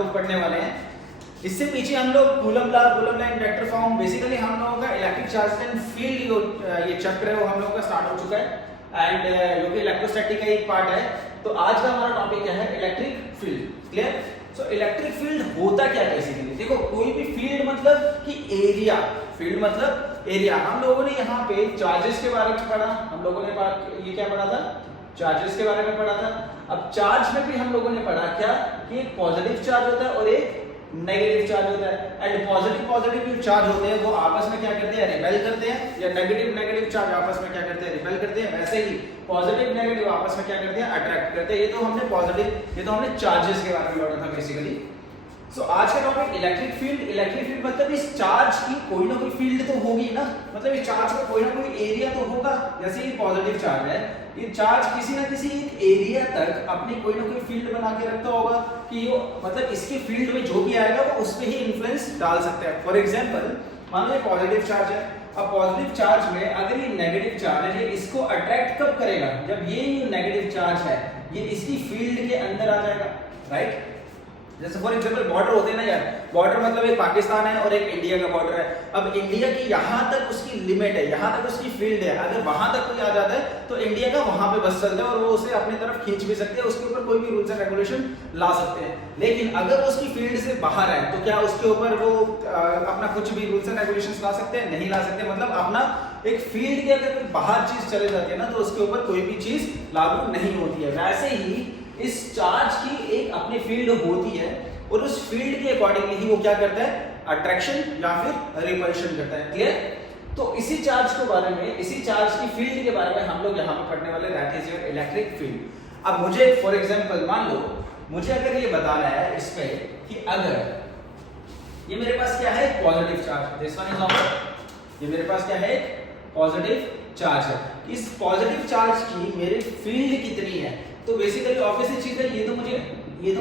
लोग पढ़ने वाले हैं। इससे पीछे हम लोग coulomb law, inductor form, basically हम लोगों का इलेक्ट्रिक चार्ज एंड फील्ड ये चक्र है वो हम लोगों का स्टार्ट हो चुका है एंड जो कि इलेक्ट्रोस्टैटिक का एक पार्ट है। तो आज का हमारा टॉपिक क्या है, electric field. Clear? So electric field होता क्या है बेसिकली? देखो, कोई भी फील्ड मतलब कि एरिया, फील्ड मतलब एरिया। हम लोगों ने यहाँ पे चार्जेस के बारे में पढ़ा, हम लोगों ने ये क्या पढ़ा था, चार्जेस के बारे में पढ़ा था। अब चार्ज में भी हम लोगों ने पढ़ा क्या कि एक पॉजिटिव चार्ज होता है और एक नेगेटिव चार्ज होता है एंड पॉजिटिव जो चार्ज होते हैं वो आपस में क्या करते हैं, रिपेल करते हैं, या नेगेटिव चार्ज आपस में क्या करते हैं, रिपेल करते हैं। वैसे ही पॉजिटिव नेगेटिव आपस में क्या करते हैं, अट्रैक्ट करते हैं। ये तो हमने चार्जेस के बारे में पढ़ा था बेसिकली। सो आज का टॉपिक इलेक्ट्रिक फील्ड मतलब इस चार्ज की कोई ना कोई फील्ड तो होगी ना, मतलब इस चार्ज का कोई ना कोई एरिया तो होगा। जैसे ये पॉजिटिव चार्ज है, ये चार्ज किसी ना किसी एक एरिया तक अपनी कोई ना कोई फील्ड बना के रखता होगा कि ये मतलब इसके फील्ड में जो भी आएगा वो उस पे ही इन्फ्लुएंस डाल सकता है। फॉर एग्जांपल, मान लो ये पॉजिटिव चार्ज है। अब पॉजिटिव चार्ज में अगर ये नेगेटिव चार्ज है, ये इसको अट्रैक्ट कब करेगा, जब ये नेगेटिव चार्ज है ये इसकी फील्ड के अंदर आ जाएगा, राइट? जैसे फॉर एग्जांपल बॉर्डर होते हैं ना यार, बॉर्डर मतलब एक पाकिस्तान है और एक इंडिया का बॉर्डर है। अब इंडिया की यहाँ तक उसकी लिमिट है, यहाँ तक उसकी फील्ड है। अगर वहां तक कोई आ जाता है तो इंडिया का वहां पे बस चलता है और वो उसे अपनी तरफ खींच भी सकते हैं, उसके ऊपर कोई भी रूल्स एंड रेगुलेशन ला सकते हैं। लेकिन अगर वो उसकी फील्ड से बाहर है तो क्या उसके ऊपर वो अपना कुछ भी रूल्स एंड रेगुलेशन ला सकते हैं? नहीं ला सकते। मतलब अपना एक फील्ड के अगर कोई बाहर चीज चले जाती है ना तो उसके ऊपर कोई भी चीज लागू नहीं होती है। वैसे ही इस चार्ज की एक अपनी फील्ड होती है और उस फील्ड के अकॉर्डिंगली ही वो क्या करता है, अट्रैक्शन या फिर रिपल्शन करता है। क्लियर? तो इसी चार्ज के बारे में, इसी चार्ज की फील्ड के बारे में हम लोग यहाँ पे पढ़ने वाले, that is your electric field. अब मुझे फॉर एग्जांपल मान लो मुझे अगर ये बताना है इस पे कि अगर ये मेरे पास क्या है, positive charge, this one is of, ये मेरे पास क्या है, पॉजिटिव चार्ज है। इस पॉजिटिव चार्ज की मेरी फील्ड कितनी है? तो बेसिकली ऑब्वियसली चीज है, ये तो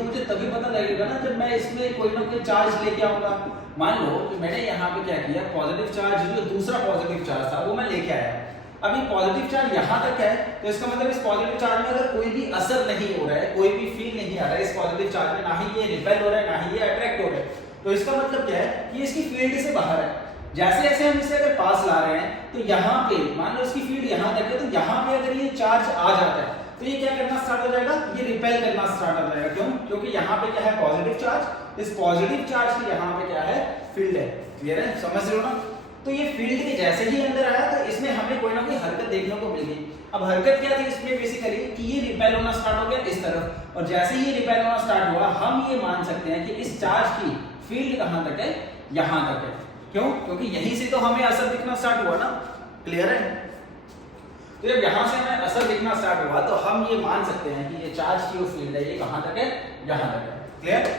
मुझे तभी पता लगेगा ना जब मैं इसमें कोई ना कोई चार्ज लेके आऊंगा। मान लो कि मैंने यहाँ पे क्या किया, पॉजिटिव चार्ज जो दूसरा पॉजिटिव चार्ज था वो मैं लेके आया। अब ये पॉजिटिव चार्ज यहाँ तक है तो इसका मतलब इस पॉजिटिव चार्ज में अगर कोई भी असर नहीं हो रहा है, कोई भी फील नहीं आ रहा है इस पॉजिटिव चार्ज में, ना ही ये रिपेल हो रहा है ना ही ये अट्रैक्ट हो रहा है, तो इसका मतलब क्या है कि इसकी फील्ड से बाहर है। जैसे जैसे हम इसे अगर पास ला रहे हैं तो यहाँ पे मान लो इसकी फील्ड यहाँ तक है, तो यहाँ पे अगर ये चार्ज आ जाता है तो ये क्या करना स्टार्ट हो जाएगा, ये रिपेल करना स्टार्ट हो जाएगा। क्यों? क्योंकि यहाँ पे क्या है, पॉजिटिव चार्ज, इस पॉजिटिव चार्ज की यहाँ पे क्या है, फील्ड है। क्लियर है? समझ रहे हो ना? तो ये फील्ड के जैसे ही अंदर आया तो इसमें हमें कोई ना कोई हरकत देखने को मिल गई। अब हरकत क्या थी इसमें बेसिकली कि ये रिपेल होना स्टार्ट हो गया इस तरफ, और जैसे ही ये रिपेल होना स्टार्ट हुआ हम ये मान सकते हैं कि इस चार्ज की फील्ड कहाँ तक है, यहाँ तक है। क्यों? क्योंकि यहीं से तो हमें असर दिखना स्टार्ट हुआ ना। क्लियर है? तो जब यहां से हमें असर दिखना स्टार्ट हुआ तो हम ये मान सकते हैं कि ये चार्ज की जो फील्ड है ये कहां तक है, यहां तक है। क्लियर?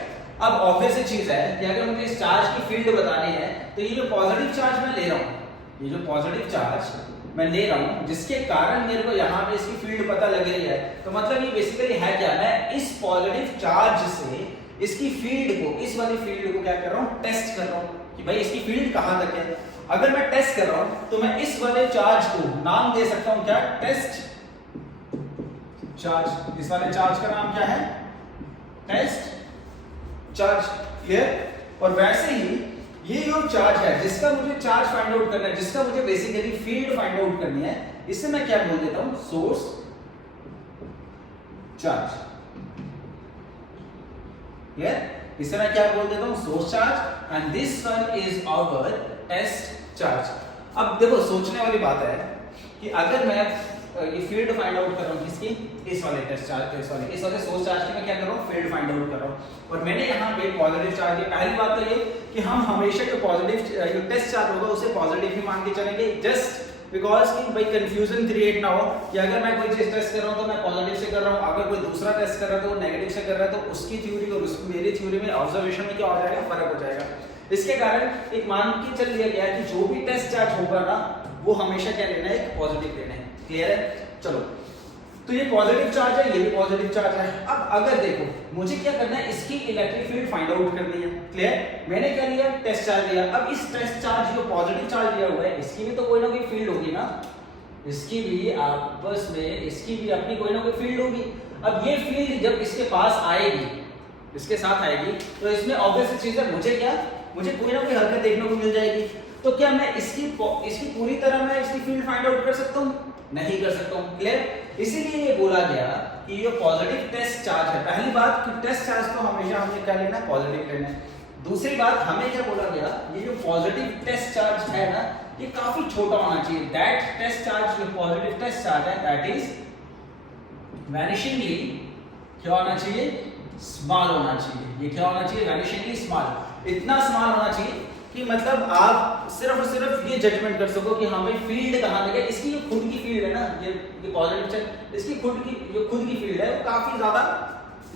अब ऑब्वियस चीज है कि अगर मुझे इस चार्ज की फील्ड बतानी है तो ये जो पॉजिटिव चार्ज मैं ले रहा हूं, ये जो पॉजिटिव चार्ज मैं ले रहा हूं जिसके कारण मेरे को यहां पे इसकी फील्ड पता लग रही है, तो मतलब ये बेसिकली है क्या, मैं इस पॉजिटिव चार्ज से इसकी फील्ड को, इस वाली फील्ड को क्या कर रहा हूं, टेस्ट कर रहा हूं कि भाई इसकी फील्ड कहां तक है। अगर मैं टेस्ट कर रहा हूं तो मैं इस वाले चार्ज को नाम दे सकता हूं क्या, टेस्ट चार्ज। इस वाले चार्ज का नाम क्या है, टेस्ट चार्ज। क्लियर? और वैसे ही ये जो चार्ज है जिसका मुझे चार्ज फाइंड आउट करना है, जिसका मुझे बेसिकली फील्ड फाइंड आउट करनी है, इससे मैं क्या बोल देता हूं, सोर्स चार्ज। क्लियर? इसे मैं क्या बोल देता हूं, source charge, and this one is our test charge. अब देखो सोचने वाली बात है कि अगर मैं ये फील्ड फाइंड आउट कर रहा हूं किसकी, इस वाले टेस्ट चार्ज, इस वाले सोर्स चार्ज की मैं क्या कर रहा हूं, फील्ड फाइंड आउट कर रहा हूं। और मैंने यहाँ पे पॉजिटिव चार्ज की पहली बात तो ये कि हम हमेशा जो पॉजिटिव जो टेस्ट चार्ज होगा उसे पॉजिटिव ही मान के चलेंगे, जस्ट बिकॉज कि भाई कंफ्यूजन क्रिएट ना हो कि अगर मैं कोई चीज टेस्ट कर रहा हूं तो मैं पॉजिटिव से कर रहा हूं, अगर कोई दूसरा टेस्ट कर रहा है तो वो नेगेटिव से कर रहा है, तो उसकी थ्योरी और मेरी थ्योरी में ऑब्जर्वेशन में क्या हो जाएगा, फर्क हो जाएगा। इसके कारण एक मान के चल लिया गया कि जो भी टेस्ट चार्ज होगा ना वो हमेशा क्या लेना है, एक पॉजिटिव लेना है। क्लियर है? चलो, तो ये पॉजिटिव चार्ज है, ये भी पॉजिटिव चार्ज है। अब अगर देखो मुझे क्या करना है, इसकी इलेक्ट्रिक फील्ड फाइंड आउट करनी है। क्लियर? मैंने क्या लिया, टेस्ट चार्ज लिया। अब इस टेस्ट चार्ज जो पॉजिटिव चार्ज लिया हुआ है इसकी भी तो कोई ना कोई फील्ड होगी ना, इसकी भी आपस में इसकी भी अपनी कोई ना कोई फील्ड होगी। अब ये फील्ड जब इसके पास आएगी इसके साथ आएगी, तो इसमें ऑब्वियस चीज है, मुझे कोई ना कोई हरकत देखने को मिल जाएगी। तो क्या मैं इसकी पूरी तरह मैं इसकी फील्ड फाइंड आउट कर सकता हूँ? नहीं कर सकता हूँ। क्लियर? इसीलिए ये बोला गया कि ये पॉजिटिव टेस्ट चार्ज है। पहली बात कि टेस्ट चार्ज तो हमेशा हमने क्या लेना है? पॉजिटिव लेना है। दूसरी बात हमें क्या बोला गया, ये जो पॉजिटिव टेस्ट चार्ज है ना, ये काफी छोटा होना चाहिए। दैट टेस्ट चार्ज, जो पॉजिटिव टेस्ट चार्ज है, दैट इज वैनिशिंगली क्या होना चाहिए? स्मॉल होना चाहिए। ये क्या होना चाहिए? वैनिशिंगली स्मॉल। इतना स्मॉल होना चाहिए कि मतलब आप सिर्फ और सिर्फ ये जजमेंट कर सको कि हाँ भाई फील्ड कहाँ तक है। इसकी जो खुद की फील्ड है ना, ये पॉजिटिव चार्ज, इसकी खुद की फील्ड है वो काफी ज्यादा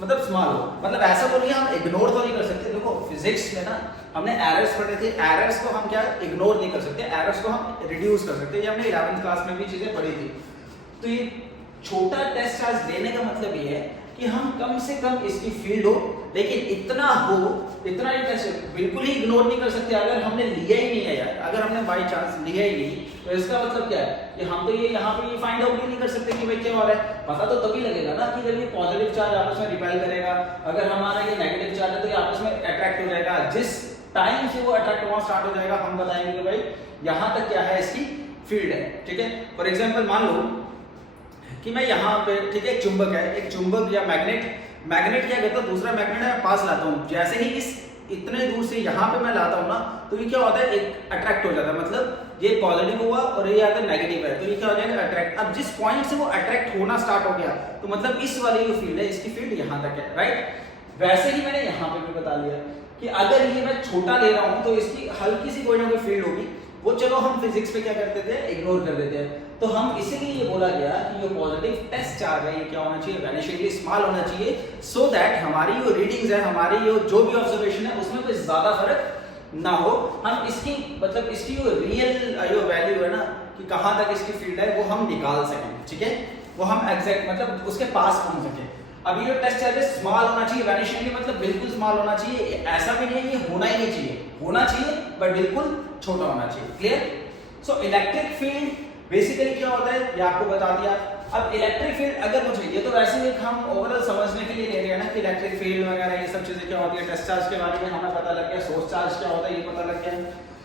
मतलब स्मॉल हो। मतलब ऐसा तो नहीं हम इग्नोर तो नहीं कर सकते। देखो फिजिक्स में ना हमने एरर्स पढ़े थे, एरर्स को हम क्या इग्नोर नहीं कर सकते, एरर्स को हम रिड्यूस कर सकते हैं। ये हमने 11th क्लास में भी चीजें पढ़ी थी। तो ये छोटा टेस्ट चार्ज लेने का मतलब ये है कि हम कम से कम इसकी फील्ड हो, लेकिन इतना हो, इतना बिल्कुल ही इग्नोर नहीं कर सकते। अगर हमने लिया ही नहीं है यार, अगर हमने बाई चांस लिया ही नहीं, तो इसका मतलब क्या है कि हम तो ये यहाँ पे ये फाइंड आउट ही नहीं कर सकते कि भाई क्या हो रहा है। पता तो तभी लगेगा ना कि जब ये पॉजिटिव चार्ज आपस में रिपेल करेगा, अगर हमारा ये नेगेटिव चार्ज है तो ये आपस में अट्रैक्ट हो जाएगा। जिस टाइम से वो अट्रैक्ट होना स्टार्ट हो जाएगा, हम बताएंगे कि भाई यहाँ तक क्या है इसकी फील्ड है। ठीक है, फॉर एग्जाम्पल मान लो कि मैं यहाँ पे, ठीक है, एक चुंबक है, एक चुंबक या मैग्नेट क्या करता है, दूसरा मैग्नेट है पास लाता हूँ। जैसे ही इस इतने दूर से यहाँ पे मैं लाता हूँ ना, तो ये क्या होता है, एक अट्रैक्ट हो जाता है। मतलब ये पॉजिटिव हुआ और ये अगर नेगेटिव है तो ये क्या हो जाएगा? अट्रैक्ट। अब जिस पॉइंट से वो अट्रैक्ट होना स्टार्ट हो गया, तो मतलब इस वाली जो फील्ड है, इसकी फील्ड यहाँ तक है, राइट? वैसे ही मैंने यहाँ पे भी बता दिया कि अगर ये मैं छोटा ले रहा हूँ तो इसकी हल्की सी कोई ना कोई फील्ड होगी। वो चलो हम फिजिक्स पे क्या करते थे, इग्नोर कर देते हैं। तो हम इसीलिए ये बोला गया कि जो पॉजिटिव टेस्ट चार्ज है ये क्या होना चाहिए? वैनिशिंगली स्मॉल होना चाहिए, सो दैट हमारी जो रीडिंग्स है, हमारी जो भी ऑब्जर्वेशन है, उसमें कोई ज्यादा फर्क ना हो। हम इसकी मतलब इसकी जो रियल जो वैल्यू है ना कि कहाँ तक इसकी फील्ड है, वो हम निकाल सकें। ठीक है, वो हम एग्जैक्ट मतलब उसके पास पहुंच सके। अभी जो टेस्ट चार्ज है स्मॉल होना चाहिए, वैनिशिंगली मतलब बिल्कुल स्मॉल होना चाहिए। ऐसा भी नहीं है ये होना ही नहीं चाहिए, होना चाहिए बट बिल्कुल छोटा होना चाहिए। Clear? So electric field basically क्या होता है ये आपको बता दिया। अब इलेक्ट्रिक फील्ड अगर मुझे, ये तो वैसे ही हम ओवरऑल समझने के लिए ले रहे हैं ना कि इलेक्ट्रिक फील्ड वगैरह ये सब चीजें क्या होती है। टेस्ट चार्ज के बारे में हमें पता लग गया, सोर्स चार्ज क्या होता है ये पता लग गया।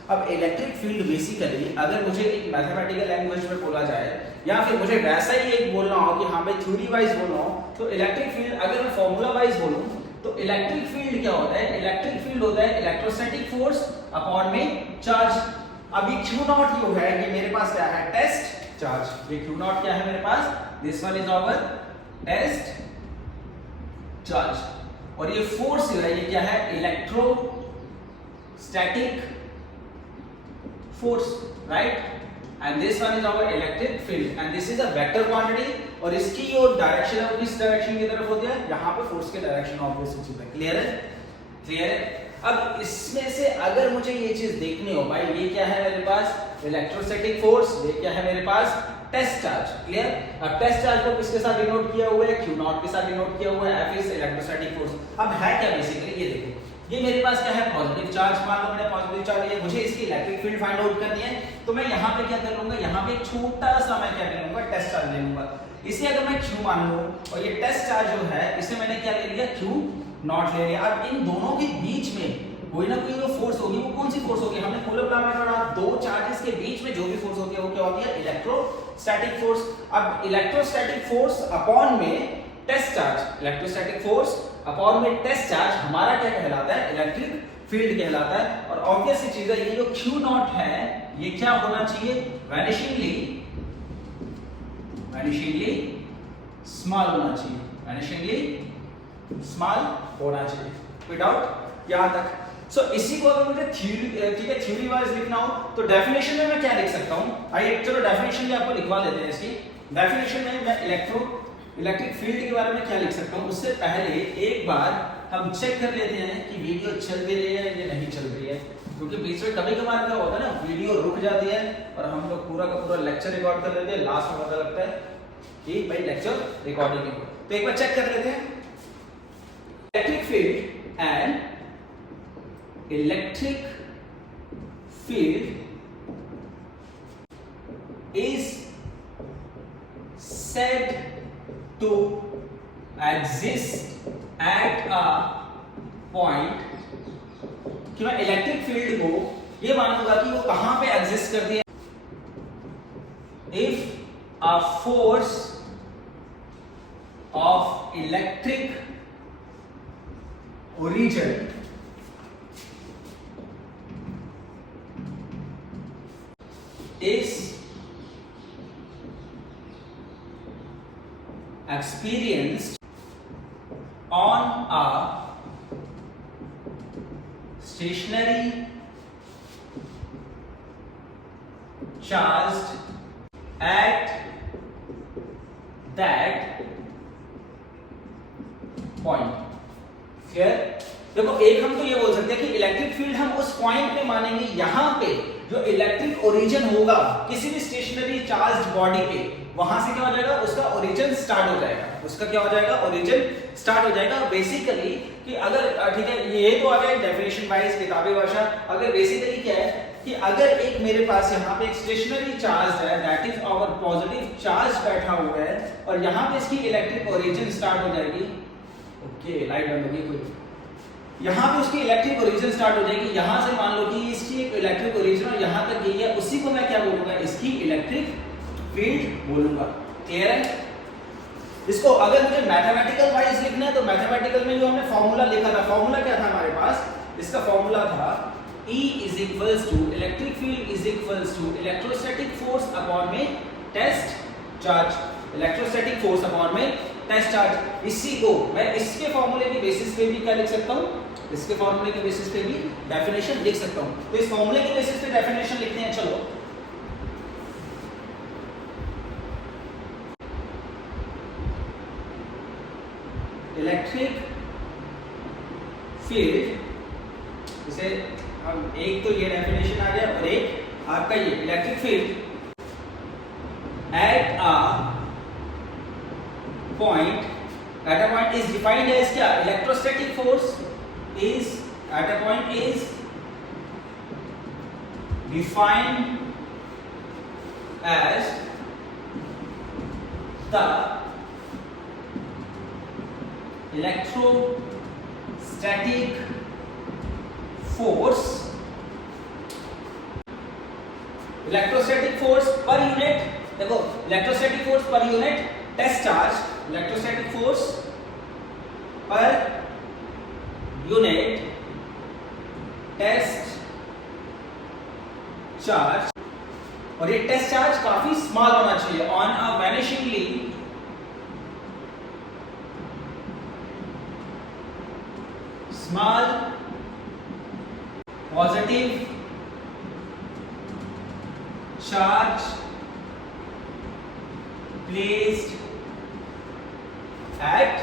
अब इलेक्ट्रिक फील्ड बेसिकली अगर मुझे एक मैथमेटिकल लैंग्वेज में बोला जाए, या फिर मुझे वैसा ही एक बोलना हो कि हाँ भाई थ्योरी वाइज बोलना हो, तो इलेक्ट्रिक फील्ड अगर मैं फॉर्मूला वाइज बोलूं तो इलेक्ट्रिक फील्ड क्या होता है? इलेक्ट्रिक फील्ड होता है इलेक्ट्रोस्टैटिक फोर्स अपॉन में चार्ज। अभी Q नॉट जो है ये मेरे पास क्या है? Test charge. ये Q नॉट क्या है मेरे पास? This one is our test charge. और ये फोर्स जो है ये क्या है? Electrostatic force, right? And this one is our electric field and this is a vector quantity. और इसकी जो डायरेक्शन है वो किस डायरेक्शन की तरफ होती है? यहाँ पे फोर्स के डायरेक्शन ऑब्वियसली चीज है। क्लियर है? क्लियर है? अब इसमें से अगर मुझे ये चीज देखनी हो, भाई ये क्या है मेरे पास? Electrostatic force. ये क्या है मेरे पास? Test charge. क्लियर? अब टेस्ट चार्ज को किसके साथ डिनोट किया हुआ है? Q नॉट के साथ डिनोट किया हुआ है। F is electrostatic force. अब है क्या बेसिकली ये देखो, ये मेरे पास क्या है? Positive charge. मान लो मैंने पॉजिटिव चार्ज लिया, मुझे इसकी इलेक्ट्रिक फील्ड फाइंड आउट करनी है, तो मैं यहाँ पे क्या कर लूंगा? यहाँ पे छोटा सा मैं क्या ले लूंगा? टेस्ट चार्ज ले लूंगा। इसे अगर मैं Q मान लूं और ये टेस्ट चार्ज जो है इसे मैंने क्या ले लिया? Q नॉट ले लिया। अब इन दोनों के बीच में कोई ना कोई जो फोर्स होगी, वो कौन सी फोर्स होगी? हमने कूलम्ब लॉ में पढ़ा, दो चार्जेस के बीच में जो भी फोर्स होती है वो क्या होती है? Electrostatic force. अब इलेक्ट्रोस्टैटिक फोर्स अपॉन में test charge, electrostatic force upon में टेस्ट चार्ज हमारा क्या कहलाता है? इलेक्ट्रिक फील्ड कहलाता है। और ऑब्वियस सी चीज है, ये जो Q नॉट है ये क्या होना चाहिए? वैनिशिंगली स्मॉल होना चाहिए। वैनिशिंगली स्मॉल होना चाहिए। कोई डाउट यहां तक? सो इसी को अगर मुझे थ्योरी, ठीक है, थ्योरी वाइज लिखना हो तो डेफिनेशन में मैं क्या लिख सकता हूं? आइए चलो डेफिनेशन भी आपको लिखवा देते हैं। इसकी डेफिनेशन में मैं इलेक्ट्रिक फील्ड के बारे में क्या लिख सकता हूं? उससे पहले एक बार हम चेक कर लेते हैं कि वीडियो चल भी रही है या नहीं चल रही है, क्योंकि बीच में कभी कभार क्या होता है ना, वीडियो रुक जाती है और हम लोग पूरा का पूरा लेक्चर रिकॉर्ड कर लेते हैं, लास्ट में पता लगता है कि भाई लेक्चर रिकॉर्डिंग है। तो एक बार चेक कर लेते हैं। Electric field and electric field is said to exist at a point कि मैं इलेक्ट्रिक फील्ड को ये मानूंगा कि वो कहां पे एग्जिस्ट करती है। If a force of electric origin is experienced on a stationary charged at that point। Clear? देखो एक हम तो ये बोल सकते हैं कि इलेक्ट्रिक फील्ड हम उस पॉइंट पे मानेंगे यहां पे जो इलेक्ट्रिक ओरिजिन होगा किसी भी स्टेशनरी चार्ज्ड बॉडी पे, वहां से क्या हो जाएगा, उसका ओरिजिन स्टार्ट हो जाएगा। उसका क्या हो जाएगा, ओरिजिन स्टार्ट हो जाएगा। बेसिकली कि अगर ठीक है, ये तो आ गया डेफिनेशन वाइज किताबी भाषा। अगर बेसिकली क्या है कि अगर एक मेरे पास यहाँ पे एक स्टेशनरी चार्ज है, that is our positive charge बैठा हुआ है, और यहाँ पे इसकी इलेक्ट्रिक ओरिजिन स्टार्ट हो जाएगी। ओके, लाइट बंद होगी कोई, यहाँ पे उसकी इलेक्ट्रिक ओरिजिन स्टार्ट हो जाएगी। यहाँ से मान लो कि इसकी एक इलेक्ट्रिक ओरिजिन और यहाँ तक गई है, उसी को मैं क्या बोलूंगा, इसकी इलेक्ट्रिक फील्ड बोलूंगा। क्लियर है? इसको अगर मुझे मैथमेटिकल वाइज लिखना है तो मैथमेटिकल में जो हमने फॉर्मूला लिखा था, फॉर्मूला क्या था हमारे पास, इसका फॉर्मूला था E is equals to electric field is equals to electrostatic force upon में test charge, electrostatic force upon में टेस्ट चार्ज। इसी को मैं इसके फॉर्मूले की बेसिस पे भी क्या लिख सकता हूं, इसके फॉर्मूले के बेसिस पे भी डेफिनेशन लिख सकता हूं। तो इस फॉर्मूले के बेसिस पे डेफिनेशन लिखते हैं। चलो, इलेक्ट्रिक फील्ड, इसे हम एक तो ये डेफिनेशन आ गया और एक आपका ये electric field at a point at a point is defined as क्या, electrostatic force is at a point is defined as the electrostatic force per unit। देखो electrostatic force per unit test charge, electrostatic force per unit test charge, और ये test charge काफी small होना चाहिए, on a vanishingly small positive charge placed at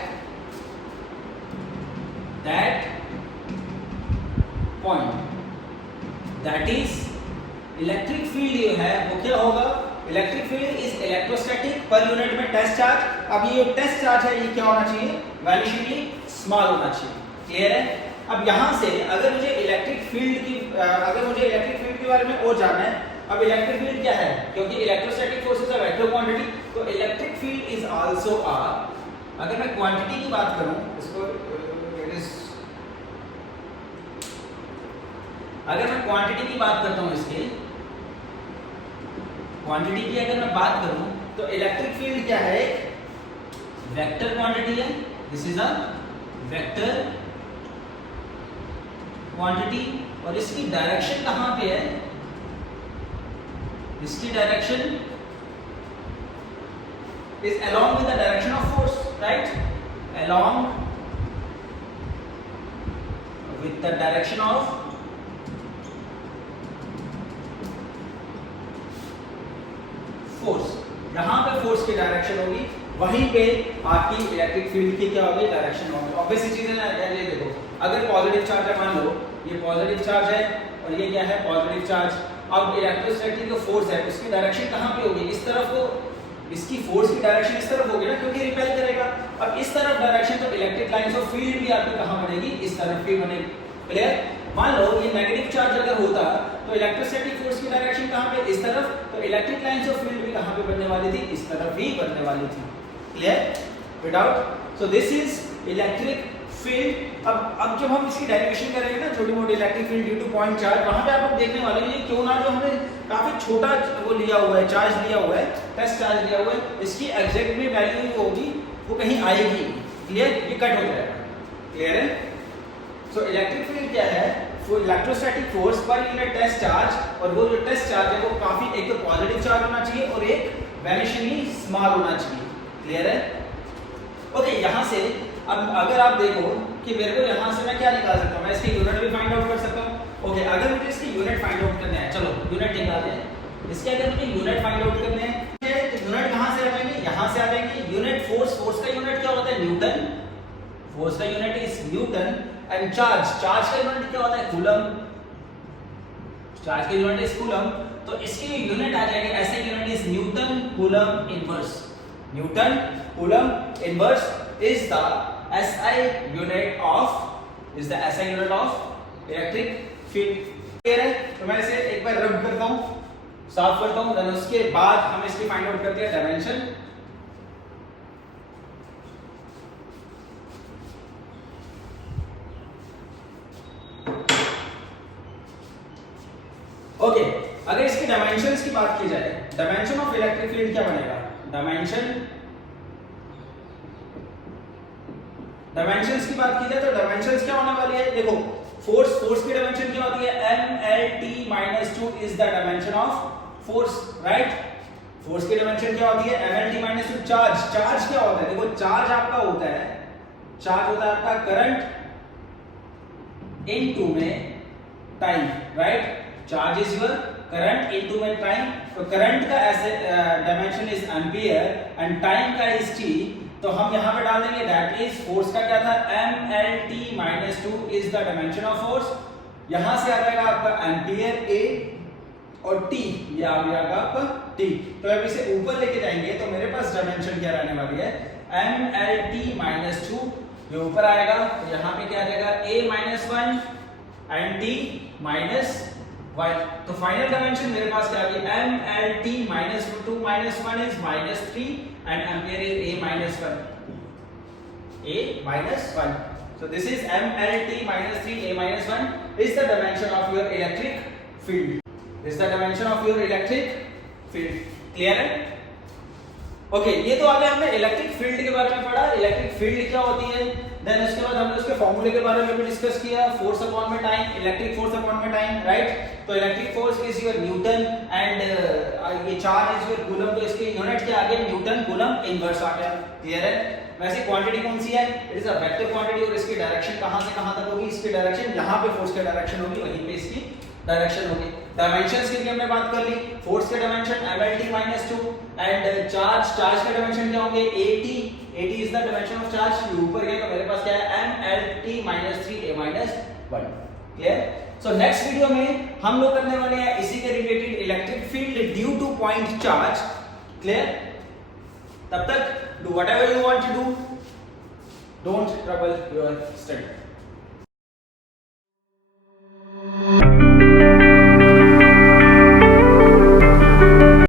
that point, that is electric field ये है वो क्या होगा, electric field is electrostatic per unit में टेस्ट चार्ज। अब ये टेस्ट चार्ज है ये क्या होना चाहिए, वैनिशिंगली स्मॉल होना चाहिए। क्लियर है? अब यहां से अगर मुझे इलेक्ट्रिक फील्ड के बारे में और जानना है, अब इलेक्ट्रिक फील्ड क्या है, क्योंकि electrostatic force is a vector quantity, तो electric field is also a, अगर मैं क्वांटिटी की बात करूं, इसको अगर मैं क्वांटिटी की बात करता हूं, इसके क्वांटिटी की अगर मैं बात करूं तो इलेक्ट्रिक फील्ड क्या है, वेक्टर क्वांटिटी है। This is a vector quantity, और इसकी डायरेक्शन कहां पे है, इसकी direction is along with the direction of force, right? Along with the direction of force। यहां पे फोर्स की डायरेक्शन होगी, वहीं पे आपकी इलेक्ट्रिक फील्ड की क्या होगी, डायरेक्शन होगी। ऑब्वियस चीज है ना, ये देखो अगर पॉजिटिव चार्ज है, मान लो ये पॉजिटिव चार्ज है और ये क्या है, पॉजिटिव चार्ज। अब इलेक्ट्रोस्टैटिक जो फोर्स है उसकी डायरेक्शन कहां पे होगी, इस तरफ को, इसकी फोर्स की डायरेक्शन इस तरफ होगी ना, क्योंकि रिपेल करेगा। अब इस तरफ डायरेक्शन, तो इलेक्ट्रिक लाइंस ऑफ फील्ड भी आपकी कहां बनेगी, इस तरफ भी बनेगी। क्लियर? मान लो ये नेगेटिव चार्ज अगर होता तो इलेक्ट्रोस्टैटिक फोर्स की डायरेक्शन कहां पे, इस तरफ, तो इलेक्ट्रिक लाइंस ऑफ फील्ड भी कहां पे बनने वाली थी, इस तरफ ही बनने वाली थी। Clear? Without, so this is electric field. अब जब हम इसकी डेरिवेशन करेंगे ना छोटी मोटी electric field due to point charge, वहां पे आप लोग देखने वाले हैं क्यों ना जो हमने काफी छोटा वो लिया हुआ है, चार्ज लिया हुआ है, टेस्ट चार्ज लिया हुआ है, इसकी एग्जैक्ट में वैल्यू जो होगी वो कहीं आएगी। क्लियर, ये कट हो जाएगा। क्लियर है। सो इलेक्ट्रिक फील्ड क्या है, वो electrostatic force per unit test charge, और वो जो टेस्ट चार्ज है वो काफी एक तो पॉजिटिव चार्ज होना चाहिए और एक वैनिशिंगली स्मॉल होना चाहिए। क्लियर है। ओके, यहाँ से अब अगर आप देखो कि मेरे को यहाँ से मैं क्या निकाल सकता हूँ, मैं इसकी यूनिट भी फाइंड आउट कर सकता हूँ। ओके, अगर मुझे इसकी यूनिट फाइंड आउट करना है, चलो यूनिट निकालते हैं। इसके अगर मुझे यूनिट फाइंड आउट करने हैं तो यूनिट कहाँ से आ जाएंगे, यहाँ से आ जाएंगे। यूनिट फोर्स का यूनिट क्या होता है, न्यूटन। फोर्स का unit is Newton and charge का यूनिट क्या होता है, कूलम। चार्ज का यूनिट इज कूलम, तो इसकी यूनिट आ जाएगी ऐसे, unit is Newton coulomb inverse. Newton coulomb inverse is the SI unit of electric field. Clear है। तो मैं इसे एक बार रब करता हूं, साफ करता हूं, देन उसके बाद हम इसकी फाइंड आउट करते हैं डायमेंशन। ओके, अगर इसकी डायमेंशंस की बात की जाए, डायमेंशन ऑफ इलेक्ट्रिक फील्ड क्या बनेगा, डायमेंशंस की बात की जाए तो डायमेंशंस क्या होने वाली है, देखो फोर्स की डायमेंशन क्या होती है, mlt-2 is the dimension of force, right. Force की डायमेंशन क्या होती है, mlt-2। चार्ज क्या होता है, देखो चार्ज आपका होता है, आपका करंट इनटू में time, right. Charge is your current into में टाइम। तो करंट का ऐसे dimension is ampere and time का इज t, तो हम यहां पे डाल देंगे दैट इज फोर्स का क्या था, mlt-2 is the dimension of force. यहां से आ जाएगा आपका एम्पियर A और T, ये आ जाएगा आपका T। तो अब इसे ऊपर लेके जाएंगे तो मेरे पास डायमेंशन क्या रहने वाली है, mlt-2, ये ऊपर आएगा तो यहां पे क्या आ जाएगा, A-1 एंड T-1। तो फाइनल डायमेंशन मेरे पास क्या आ गई, mlt-2 -1 is -3 and ampere is A-1. A-1. So this is mlt-3 A-1 is the dimension of your electric field. Is the dimension of your electric field. Clear है? Okay, ये तो आगे हमने इलेक्ट्रिक फील्ड के बारे में पढ़ा, इलेक्ट्रिक फील्ड क्या होती है। देन उसके बाद हमने उसके फॉर्मूले के बारे में भी डिस्कस किया, फोर्स अपॉन में टाइम, इलेक्ट्रिक फोर्स अपॉन में टाइम, राइट। तो electric force is your Newton and ये चार्ज इज योर कूलम, तो इसके यूनिट क्या आ गया, न्यूटन कूलम इनवर्स आ गया। क्लियर है। वैसे क्वांटिटी कौन सी है, it is a vector quantity, और इसकी डायरेक्शन कहां से कहां तक होगी, इसकी डायरेक्शन यहां पे फोर्स की डायरेक्शन होगी, वहीं पे इसकी डायरेक्शन होगी। डायमेंशंस की हमने बात कर ली, फोर्स के डायमेंशन mlt-2 एंड चार्ज के डायमेंशन क्या होंगे, at is the dimension of charge. ये ऊपर गया तो मेरे पास क्या है, mlt-3 A-1। Clear. So next video में हम लोग करने वाले हैं इसी के related electric field due to point charge. Clear. तब तक do whatever you want to do, don't trouble your study.